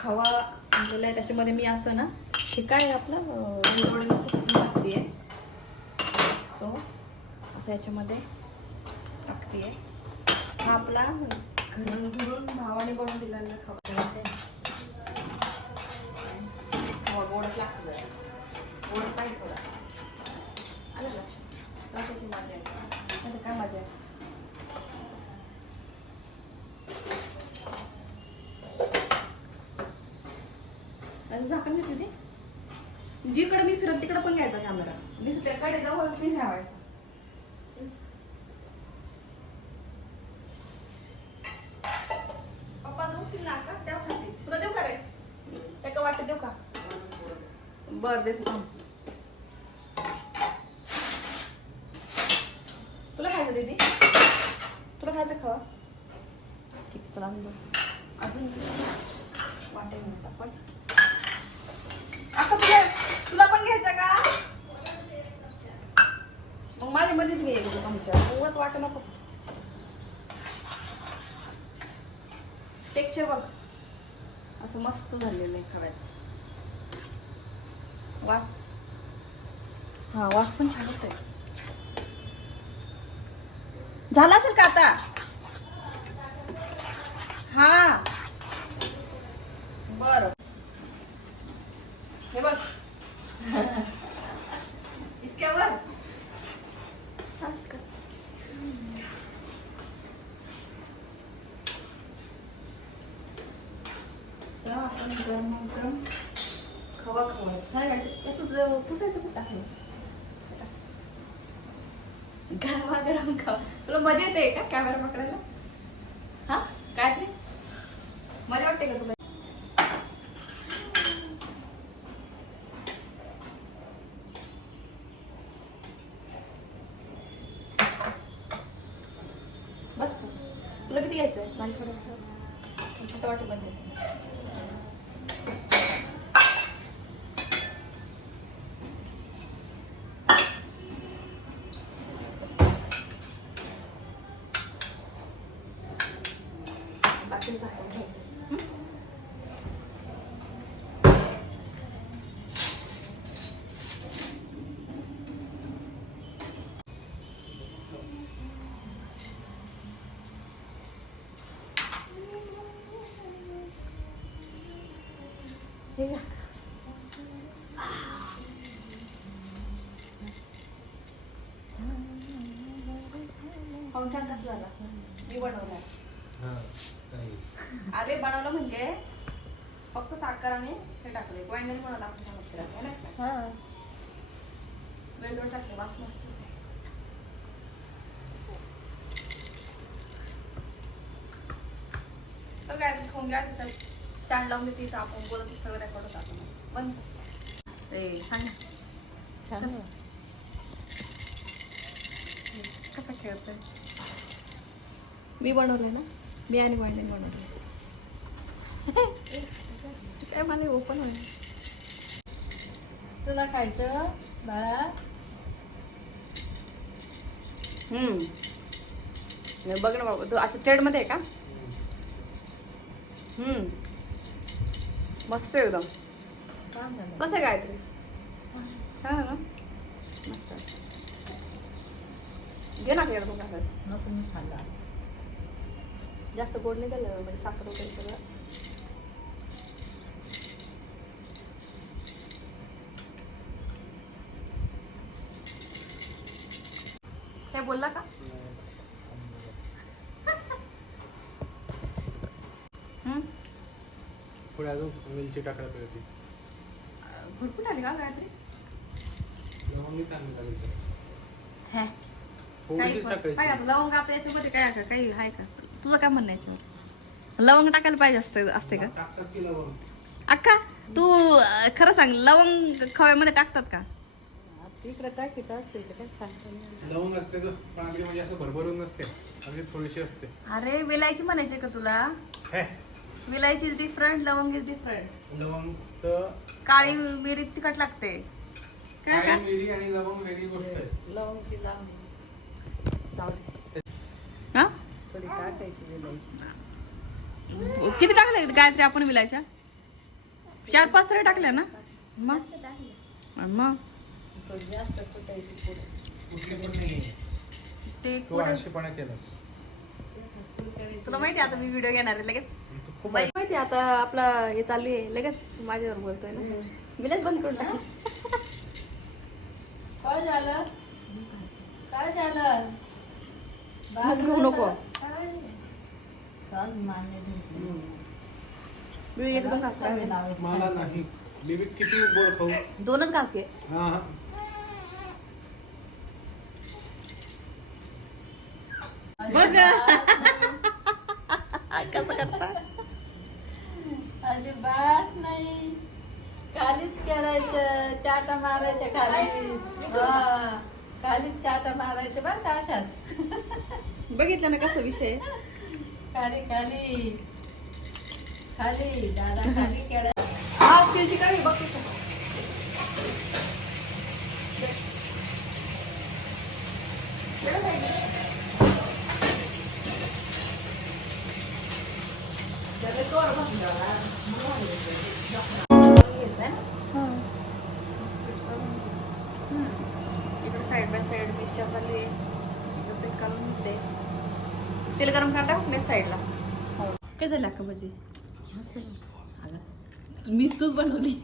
खवा आणलेला आहे. त्याच्यामध्ये मी असं ना हे काय आहे आपलं? अं, टाकते आहे. सो असं याच्यामध्ये टाकते आहे. हा आपला घरून घरून भावाने बनवून दिलेला खवा. आहे. खवा गोडच लागतो गोड काय थोडा. आलं लक्षात. कशाची मजा आहे नाही तर काय मजा आहे आणि झाकण घेतली ती. जिकडे मी फिरत तिकडे पण घ्यायचा कॅमेरा दिसते कडे जवळच मी ठेवायचा पप्पा देऊ ना का? त्या तुला देऊ का रे? वाटत देऊ का? बर देते थांब. तुला खायचं दीदी? तुला खायचं खावा? ठीक चला अजून देऊ. अजून वाटेल म्हणतात पण आता तुला तुला पण घ्यायचं का मग माझ्या मध्येच घे एक आमच्या वाट नको. टेक्चर बघ. असं मस्त झालेलं आहे खरंच. वास. हा वास पण छान आहे झाला असेल का आता? हा. बर. हे बघ इतक्यावर सांस कर. तर आपण गरम गरम खवा खवा काय वाटतं पुसायचं कुठं आहे गरमा गरम खावा तुला मजा येते का कॅमेरा पकडायला हा काय ते मजा वाटते का तुला बस तुला किती घ्यायचं आहे मला थोडं छोटं वाटे बंद बाकी झाकून ठेवते हं? हे घ्या. फंक्शन कसं झालं मी बनवलाय अरे बनवलं म्हणजे फक्त साखर आणि हे टाकले वाईनरी बनवलं आपण सांगितलं है ना वेगळं टाकलं वास मस्त. तर काय खाऊन घ्या तिथं स्टँड लावून देते आपण बोलत सगळं रेकॉर्ड होत आपण बंद. ए सांग ना. छान कसं खेळतोय? मी बनवलंय ना? मी आणि वाईनरी बनवलंय काय मला ओपन होईल? तुला खायचं? बाळा? हम्म. हे बघ ना बाबा तू अच्छा ट्रेडमध्ये आहे का? हम्म. मस्त आहे एकदम. कसं आहे गायत्री? हा ना? मस्त आहे. घे ना तुला नको मी खाल्ला. जास्त गोड नाही झालं म्हणजे साखर वगैरे सगळं. काय बोलला का? हम्म? पुढे अजून वेलची टाकायला पाहिजे भरपूर आली का गायत्री लवंगी चांगली थोडीशीच पण- काय आता लवंग आता याच्यामध्ये काय आहे का? काही आहे का? तुझं काय म्हणणं याच्यावर? लवंग टाकायला पाहिजे असते असते का? लवंग अक्का तू खरं सांग लवंग खव्यामध्ये टाकतात का? तिकडे टाकीत असते तर काय सांगता नाही. येणार. लवंग असते ग पण अगदी म्हणजे असं भरभरून नसते. अगदी थोडीशी असते. अरे विलायची म्हणायची का तुला? हे. विलायची इज डिफरंट लवंग इज डिफरंट लवंगचं काळी मिरी तिखट लागते. काय मिरी आणि लवंग वेगळी गोष्ट आहे. लवंग लांब. हा? थोडी टाकायची वेलायची. किती टाकले गायत्री आपण विलायच्या? चार पाच तरी टाकल्या ना? मग? मग? जास्त कुटायची ते केलास. तुला माहिती आहे आता मी व्हिडिओ घेणार आहे लगेच? माहिती आहे आता आपला हे चालू आहे लगेच माझ्यावर बोलतोय ना. मीच बंद करून टाकलं काय झालं? काय झालं? नको. मी एक दोन घास खावे. मला नाही. मी बी किती गोड खाऊ. दोनच घास घे. हा. हा बघ कसं करता? अजिबात नाही. खालीच खेळायचं. चाटा मारायच्या खाली. हा. खालीच चाटा मारायचं बरं का अशात. बघितलं ना कसा विषय? आहे? खाली खाली. खाली दादा खाली खेळा हा स्टीलची कढई बघ. इकडे साईड बाय साईड मिरच्या झाली आहे. इकडं ते काढून घेते तेल गरम करा टाक नेक्स्ट साईडला काय झालं अक्का भाजी? मी तूच बनवली.